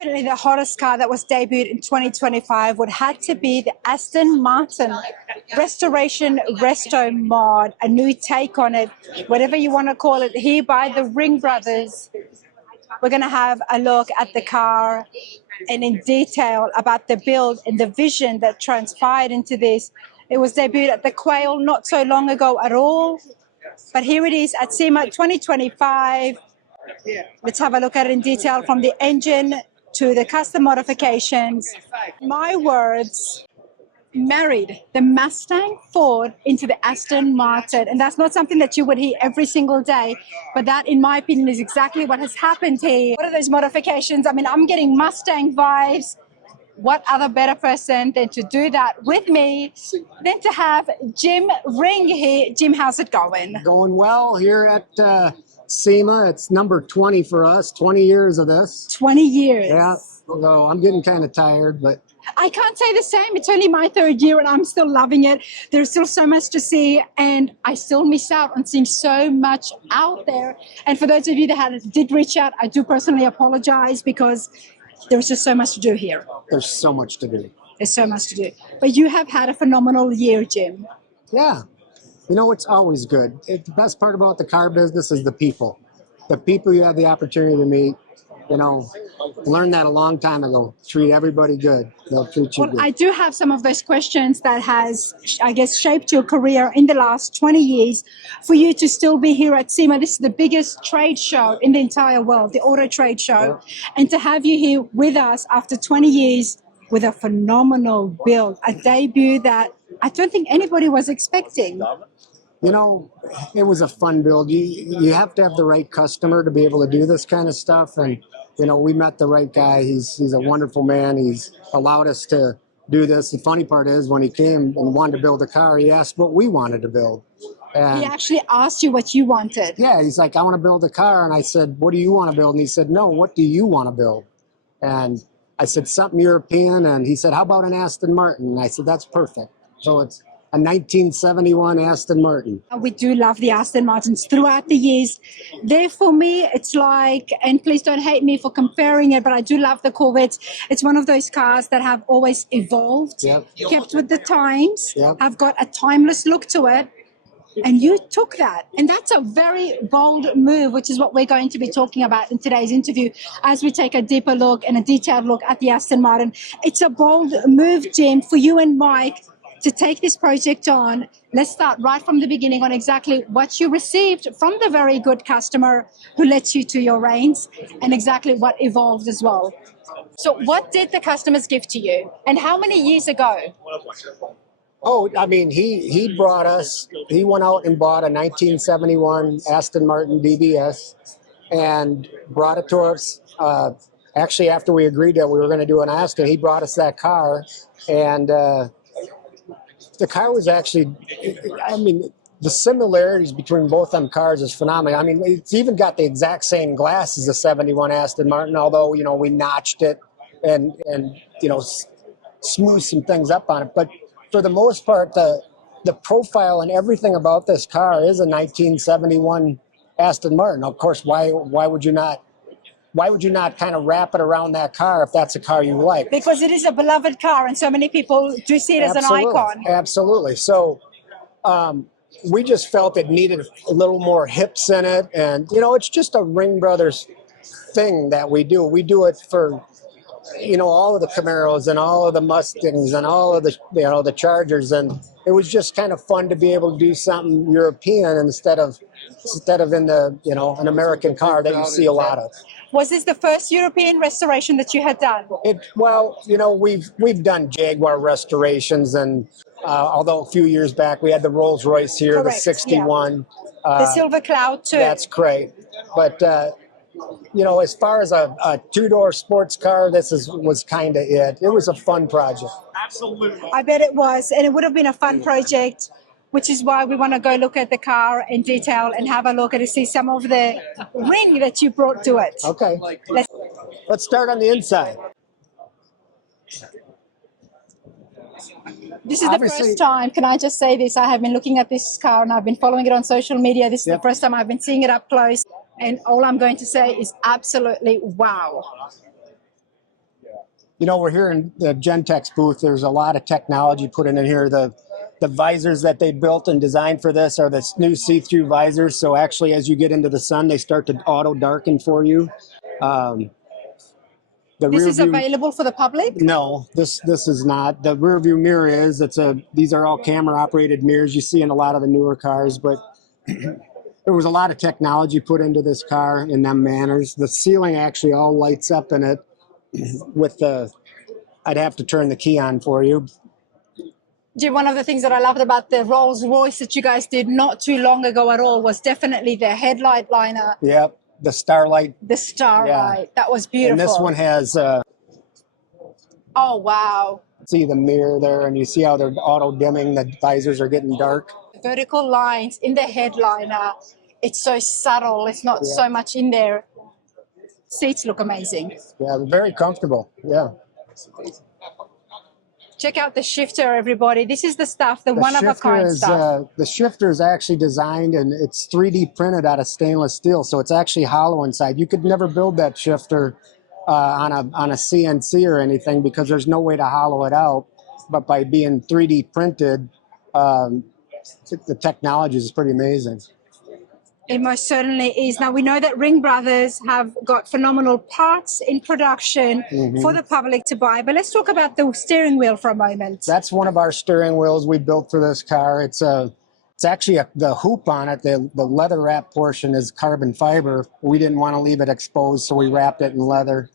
Definitely the hottest car that was debuted in 2025 would have to be the Aston Martin Restoration Resto Mod, a new take on it, whatever you want to call it, here by the Ring Brothers. We're going to have a look at the car and in detail about the build and the vision that transpired into this. It was debuted at the Quail not so long ago at all, but here it is at Sema 2025. Let's have a look at it in detail from the engine to the custom modifications. My words, married the Mustang Ford into the Aston Martin. And that's not something that you would hear every single day, but that, in my opinion, is exactly what has happened here. What are those modifications? I mean, I'm getting Mustang vibes. What other better person than to do that with me than to have Jim Ring here. Jim, how's it going? Going well here at Sema. It's number 20 for us, 20 years of this. 20 years. Yeah, although I'm getting kind of tired, but I can't say the same. It's only my third year and I'm still loving it. There's still so much to see and I still miss out on seeing so much out there. And for those of you that did reach out, I do personally apologize because there's just so much to do here. there's so much to do. There's so much to do. But you have had a phenomenal year, Jim. Yeah, you know, it's always good. The best part about the car business is the people. The people you have the opportunity to meet, you know, learned that a long time ago. Treat everybody good. They'll treat you Well, good. I do have some of those questions that has, I guess, shaped your career in the last 20 years. For you to still be here at SEMA, this is the biggest trade show in the entire world, the auto trade show. Yeah. And to have you here with us after 20 years with a phenomenal build, a debut that I don't think anybody was expecting. You know, it was a fun build. You have to have the right customer to be able to do this kind of stuff. And, you know, we met the right guy. He's a wonderful man. He's allowed us to do this. The funny part is when he came and wanted to build a car, he asked what we wanted to build. And He actually asked you what you wanted. yeah, he's like, I want to build a car. And I said, what do you want to build? And he said, no, what do you want to build? And I said, something European. And he said, how about an Aston Martin? And I said, that's perfect. So it's a 1971 Aston Martin. We do love the Aston Martins throughout the years. There for me, it's like, and please don't hate me for comparing it, but I do love the Corvettes. It's one of those cars that have always evolved, Yep. kept with the times, Yep. have got a timeless look to it. And you took that. And that's a very bold move, which is what we're going to be talking about in today's interview as we take a deeper look and a detailed look at the Aston Martin. It's a bold move, Jim, for you and Mike to take this project on. Let's start right from the beginning on exactly what you received from the very good customer who lets you to your reins and exactly what evolved as well. So what did the customers give to you and how many years ago? Oh, I mean, he brought us, he went out and bought a 1971 Aston Martin DBS and brought it to us. Actually, after we agreed that we were going to do an Aston, he brought us that car. And the car was actually, I mean, the similarities between both them cars is phenomenal. I mean, it's even got the exact same glass as the 71 Aston Martin, although, you know, we notched it and you know, smoothed some things up on it. But for the most part, the profile and everything about this car is a 1971 Aston Martin. Of course, why would you not kind of wrap it around that car if that's a car you like? Because it is a beloved car and so many people do see it as an icon. Absolutely. So we just felt it needed a little more hips in it. And, you know, it's just a Ring Brothers thing that we do. We do it for, you know, all of the Camaros and all of the Mustangs and all of the, you know, the Chargers. And it was just kind of fun to be able to do something European instead of in the, you know, an American car that you see a lot of. Was this the first European restoration that you had done? Well, you know, we've done Jaguar restorations, and although a few years back we had the Rolls Royce here, Correct, the 61. Yeah. The Silver Cloud too. That's great. But, you know, as far as a two-door sports car, this was kind of it. It was a fun project. Absolutely. I bet it was, and it would have been a fun project, which is why we want to go look at the car in detail and have a look and see some of the ring that you brought to it. Okay. Let's start on the inside. This is the Obviously- first time, can I just say this, I have been looking at this car and I've been following it on social media. This is Yep. the first time I've been seeing it up close. And all I'm going to say is absolutely wow. You know, we're here in the Gentex booth. There's a lot of technology put in here. The visors that they built and designed for this are the new see-through visors. So actually, as you get into the sun, they start to auto darken for you. This is available for the public? No, this is not. The rear view mirror is. These are all camera operated mirrors you see in a lot of the newer cars, but there was a lot of technology put into this car in them manners. The ceiling actually all lights up in it with the, I'd have to turn the key on for you. One of the things that I loved about the Rolls Royce that you guys did not too long ago at all was definitely the headlight liner. Yep, the Starlight. The Starlight, yeah. That was beautiful. And this one has... oh, wow. See the mirror there, and you see how they're auto dimming, the visors are getting dark. Vertical lines in the headliner. It's so subtle, it's not so much in there. Seats look amazing. Yeah, very comfortable, yeah. Check out the shifter, everybody. This is the stuff, the one-of-a-kind stuff. The shifter is actually designed, and it's 3D printed out of stainless steel, so it's actually hollow inside. You could never build that shifter on a CNC or anything because there's no way to hollow it out. But by being 3D printed, the technology is pretty amazing. It most certainly is. Now, we know that Ring Brothers have got phenomenal parts in production for the public to buy, but let's talk about the steering wheel for a moment. That's one of our steering wheels we built for this car. It's actually the hoop on it, the leather wrap portion is carbon fiber. We didn't want to leave it exposed, so we wrapped it in leather.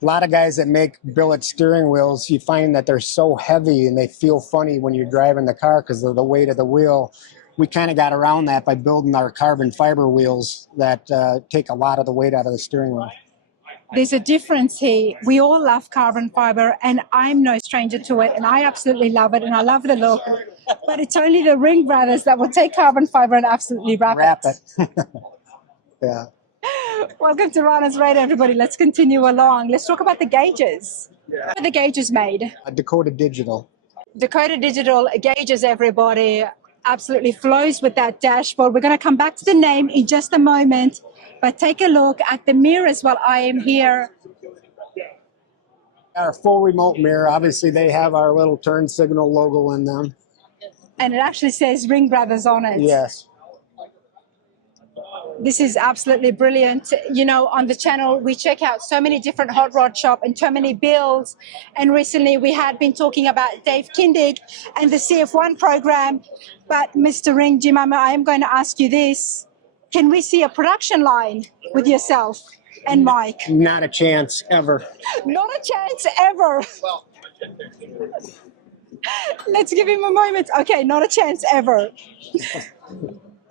A lot of guys that make billet steering wheels, you find that they're so heavy and they feel funny when you're driving the car because of the weight of the wheel. We kind of got around that by building our carbon fiber wheels that take a lot of the weight out of the steering wheel. There's a difference here. We all love carbon fiber, and I'm no stranger to it, and I absolutely love it, and I love the look. But it's only the Ring Brothers that will take carbon fiber and absolutely wrap it. Yeah. Welcome to Rana's Radar, everybody. Let's continue along. Let's talk about the gauges. How are the gauges made? Dakota Digital. Dakota Digital gauges, everybody. Absolutely flows with that dashboard. We're going to come back to the name in just a moment, but take a look at the mirrors while I am here. Our full remote mirror. Obviously, they have our little turn signal logo in them. And it actually says Ring Brothers on it. Yes. This is absolutely brilliant. You know, on the channel, we check out so many different hot rod shop and so many builds. And recently we had been talking about Dave Kindig and the CF1 program. But Mr. Ring Jimama, I am going to ask you this. Can we see a production line with yourself and Mike? Not a chance ever. Not a chance ever. Let's give him a moment. Okay, not a chance ever.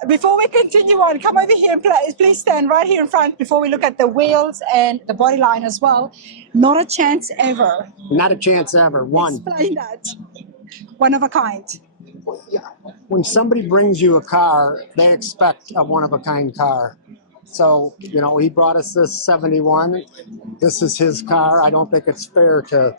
Before we continue on, come over here and please stand right here in front before we look at the wheels and the body line as well. Not a chance ever. Not a chance ever. One. Explain that. One of a kind. When somebody brings you a car, they expect a one-of-a-kind car. So, you know, he brought us this 71. This is his car. I don't think it's fair to,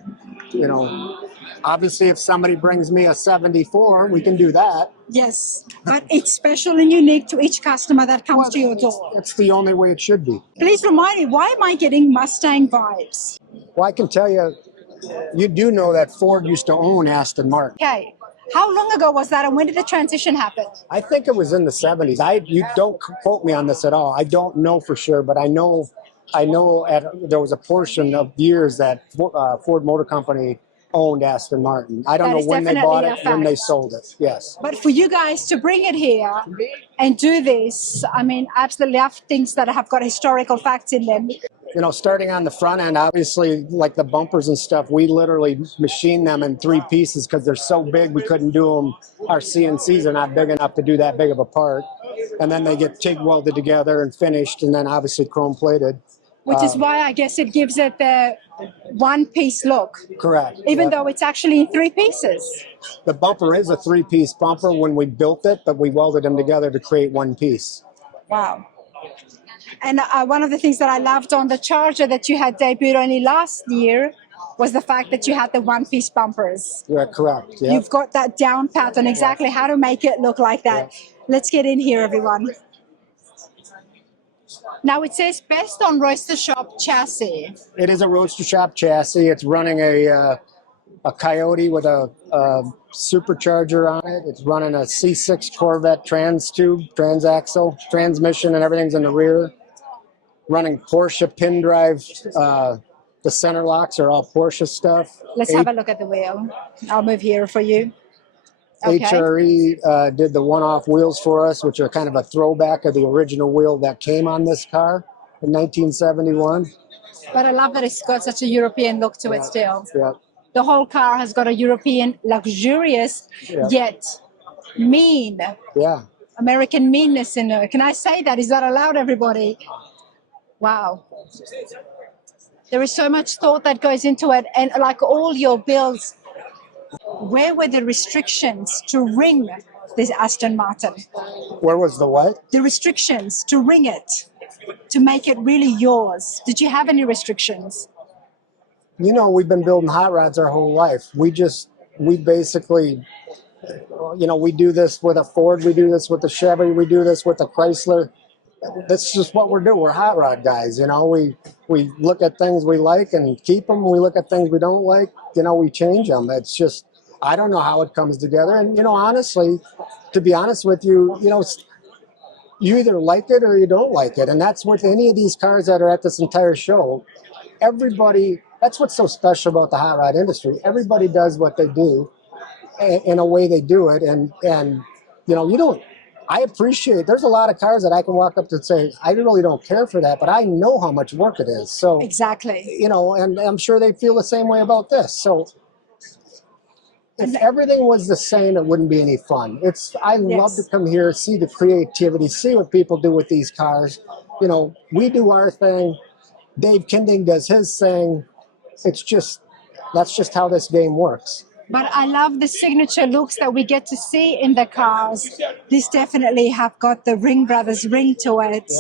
you know, obviously if somebody brings me a 74, we can do that. Yes, but it's special and unique to each customer that comes to your door. It's the only way it should be. Please remind me, why am I getting Mustang vibes? Well, I can tell you, you do know that Ford used to own Aston Martin. Okay. How long ago was that, and when did the transition happen? I think it was in the 70s. You don't quote me on this at all. I don't know for sure, but I know there was a portion of years that Ford Motor Company owned Aston Martin. I don't know when they bought it, when they sold it. Yes. But for you guys to bring it here and do this, I mean, absolutely have things that have got historical facts in them. You know, starting on the front end, obviously, like the bumpers and stuff, we literally machine them in 3 pieces because they're so big we couldn't do them. Our CNCs are not big enough to do that big of a part. And then they get TIG welded together and finished, and then obviously chrome plated. Which is why I guess it gives it the one-piece look. Correct. Even though it's actually in 3 pieces. The bumper is a 3-piece bumper when we built it, but we welded them together to create 1 piece. Wow. And one of the things that I loved on the Charger that you had debuted only last year was the fact that you had the 1-piece bumpers. Yeah, correct. Yep. You've got that down pat on exactly how to make it look like that. Let's get in here, everyone. Now it says best on roaster shop chassis. It is a roadster shop chassis. It's running a Coyote with a supercharger on it. It's running a C6 Corvette trans tube, transaxle, transmission, and everything's in the rear. Running Porsche pin drive. The center locks are all Porsche stuff. Let's have a look at the wheel. I'll move here for you. Okay. HRE did the one-off wheels for us, which are kind of a throwback of the original wheel that came on this car in 1971. But I love that it's got such a European look to it still. Yeah. The whole car has got a European, luxurious, yet mean, American meanness in it. Can I say that? Is that allowed, everybody? Wow. There is so much thought that goes into it. And like all your builds, where were the restrictions to ring this Aston Martin? Where was the what? The restrictions to ring it, to make it really yours. Did you have any restrictions? You know, we've been building hot rods our whole life. We basically, you know, we do this with a Ford, we do this with a Chevy, we do this with a Chrysler. That's just what we're doing. We're hot rod guys, you know. We look at things we like and keep them. We look at things we don't like, you know, we change them. It's just, I don't know how it comes together. And, you know, honestly, to be honest with you, you know, you either like it or you don't like it. And that's with any of these cars that are at this entire show. Everybody, that's what's so special about the hot rod industry. Everybody does what they do in a way they do it. And you know, I appreciate, there's a lot of cars that I can walk up to and say, I really don't care for that, but I know how much work it is. So exactly, you know, and I'm sure they feel the same way about this. So if everything was the same, it wouldn't be any fun. I love to come here, see the creativity, see what people do with these cars. You know, we do our thing. Dave Kinding does his thing. It's just, that's just how this game works. But I love the signature looks that we get to see in the cars. These definitely have got the Ring Brothers ring to it.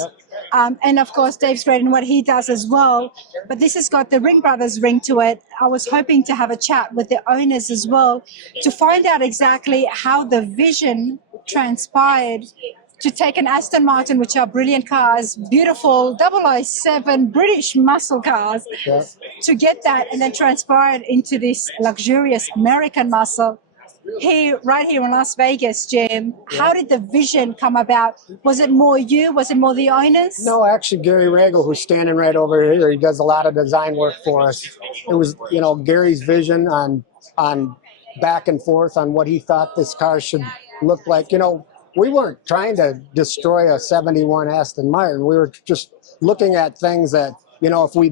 And of course, Dave's great in what he does as well. But this has got the Ring Brothers ring to it. I was hoping to have a chat with the owners as well to find out exactly how the vision transpired to take an Aston Martin, which are brilliant cars, beautiful 007 British muscle cars, to get that and then transpire it into this luxurious American muscle here, right here in Las Vegas, Jim. How did the vision come about? Was it more you? Was it more the owners? No, actually, Gary Regal, who's standing right over here, he does a lot of design work for us. It was, you know, Gary's vision on back and forth on what he thought this car should look like. You know, we weren't trying to destroy a 71 Aston Martin. We were just looking at things that, you know, if we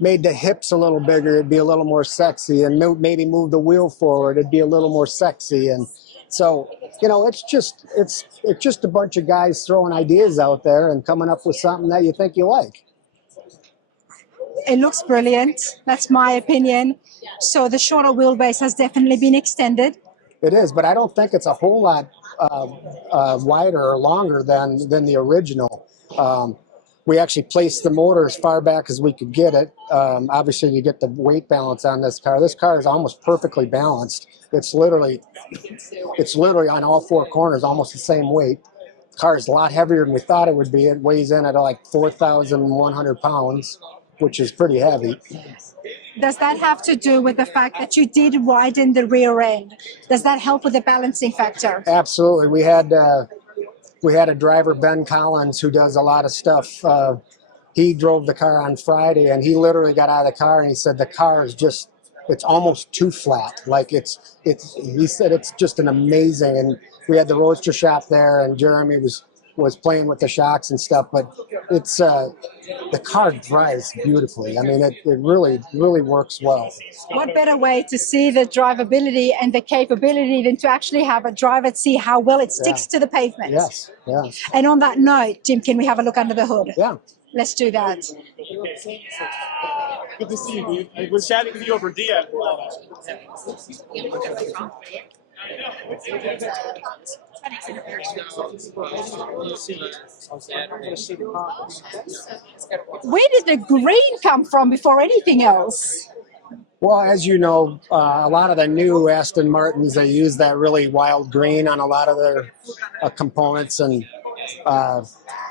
made the hips a little bigger, it'd be a little more sexy, and maybe move the wheel forward, it'd be a little more sexy. And so, you know, it's just a bunch of guys throwing ideas out there and coming up with something that you think you like. It looks brilliant. That's my opinion. So the shorter wheelbase has definitely been extended. It is, but I don't think it's a whole lot wider or longer than the original. We actually placed the motor as far back as we could get it. Obviously, you get the weight balance on this car. This car is almost perfectly balanced. It's literally on all four corners, almost the same weight. The car is a lot heavier than we thought it would be. It weighs in at like 4,100 pounds, which is pretty heavy. Does that have to do with the fact that you did widen the rear end? Does that help with the balancing factor? Absolutely. We had a driver, Ben Collins, who does a lot of stuff. He drove the car on Friday, and he literally got out of the car and he said the car is just, it's almost too flat. Like he said it's just an amazing, and we had the roadster shop there, and Jeremy was playing with the shocks and stuff, but it's the car drives beautifully. I mean, it really, really works well. What better way to see the drivability and the capability than to actually have a driver see how well it sticks to the pavement? Yes, yes. And on that note, Jim, can we have a look under the hood? Yeah. Let's do that. Good to see you. I was chatting with you over DM. Where did the green come from before anything else? Well, as you know, a lot of the new Aston Martins, they use that really wild green on a lot of their components, and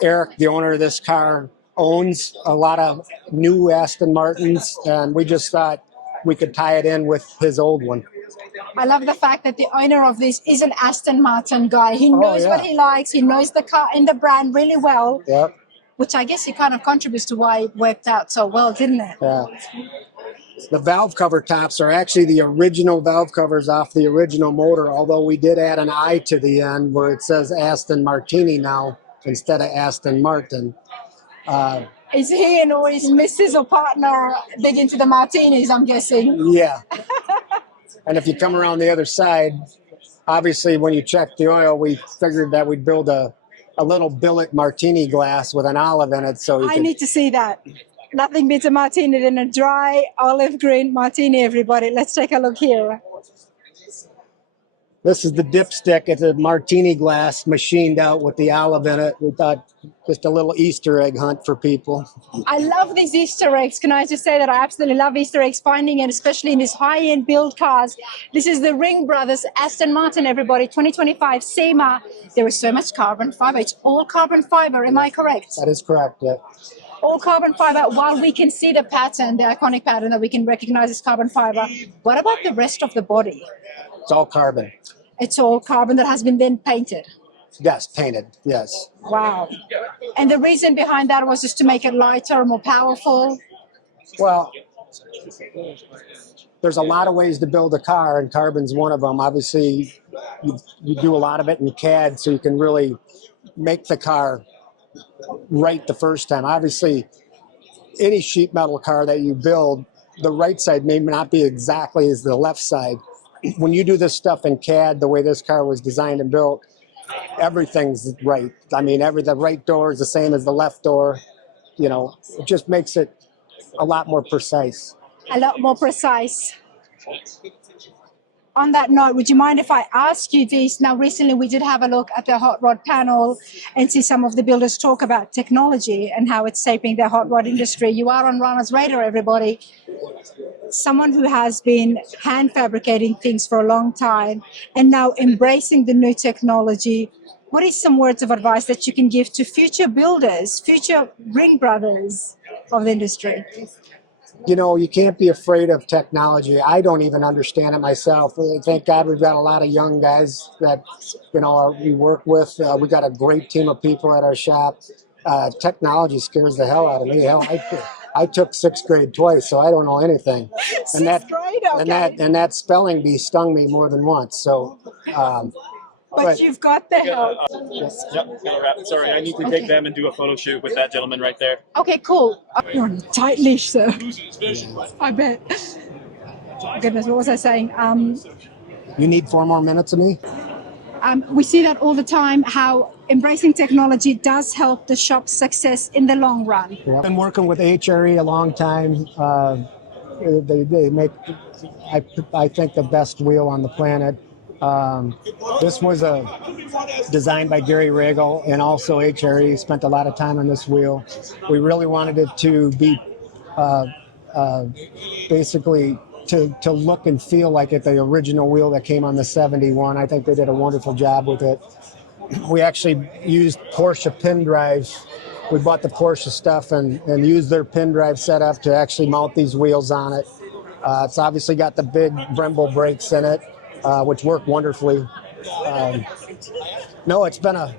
Eric, the owner of this car, owns a lot of new Aston Martins, and we just thought we could tie it in with his old one. I love the fact that the owner of this is an Aston Martin guy. He knows what he likes. He knows the car and the brand really well. Yep. Which I guess it kind of contributes to why it worked out so well, didn't it? Yeah. The valve cover tops are actually the original valve covers off the original motor, although we did add an I to the end where it says Aston Martini now instead of Aston Martin. Is he and or his missus or partner big into the martinis, I'm guessing? Yeah. And if you come around the other side, obviously when you check the oil, we figured that we'd build a little billet martini glass with an olive in it. So I need to see that. Nothing beats a martini than a dry olive green martini, everybody. Let's take a look here. This is the dipstick. It's a martini glass machined out with the olive in it. We thought just a little Easter egg hunt for people. I love these Easter eggs. Can I just say that I absolutely love Easter eggs, finding it, especially in these high-end build cars. This is the Ring Brothers Aston Martin, everybody, 2025 Sema. There is so much carbon fiber. It's all carbon fiber. Am I correct? That is correct, yeah. All carbon fiber. While we can see the pattern, the iconic pattern that we can recognize as carbon fiber, what about the rest of the body? It's all carbon. It's all carbon that has been then painted. Yes, painted, yes. Wow. And the reason behind that was just to make it lighter, more powerful? Well, there's a lot of ways to build a car, and carbon's one of them. Obviously, you do a lot of it in CAD, so you can really make the car right the first time. Obviously, any sheet metal car that you build, the right side may not be exactly as the left side. When you do this stuff in CAD, the way this car was designed and built, everything's right. I mean, the right door is the same as the left door. You know, it just makes it a lot more precise. A lot more precise. On that note, would you mind if I ask you this? Now, recently we did have a look at the hot rod panel and see some of the builders talk about technology and how it's shaping the hot rod industry. You are on Rana's radar, everybody. Someone who has been hand fabricating things for a long time and now embracing the new technology. What is some words of advice that you can give to future builders, future Ring Brothers of the industry? You know, you can't be afraid of technology. I don't even understand it myself. Thank God we've got a lot of young guys that, you know, we work with. We got a great team of people at our shop. Technology scares the hell out of me. Hell, I took sixth grade twice, so I don't know anything. Sixth grade, okay. And that spelling bee stung me more than once. So, but you've got the help. Yep, gotta wrap. Sorry, I need to take them and do a photo shoot with that gentleman right there. Okay, cool. You're on a tight leash, sir. I bet. Goodness, what was I saying? You need 4 more minutes of me? We see that all the time, how embracing technology does help the shop's success in the long run. I've been working with HRE a long time. They make, I think, the best wheel on the planet. This was designed by Gary Regal, and also HRE spent a lot of time on this wheel. We really wanted it to be basically to look and feel like the original wheel that came on the 71. I think they did a wonderful job with it. We actually used Porsche pin drives. We bought the Porsche stuff and used their pin drive setup to actually mount these wheels on it. It's obviously got the big Brembo brakes in it, which work wonderfully. No, it's been a,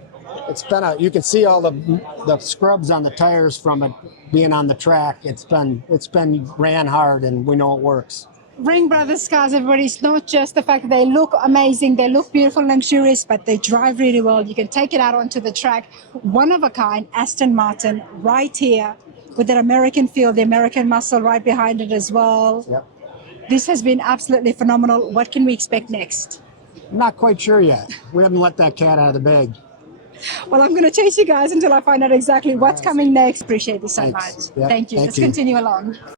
you can see all the scrubs on the tires from it being on the track. It's been ran hard, and we know it works. Ring Brothers cars, everybody, it's not just the fact that they look amazing, they look beautiful and luxurious, but they drive really well. You can take it out onto the track. One of a kind, Aston Martin, right here, with that American feel, the American muscle right behind it as well. Yep. This has been absolutely phenomenal. What can we expect next? I'm not quite sure yet. We haven't let that cat out of the bag. Well, I'm going to chase you guys until I find out exactly what's coming next. Appreciate this so much. Yep. Thank you. Thank Let's you. continue along.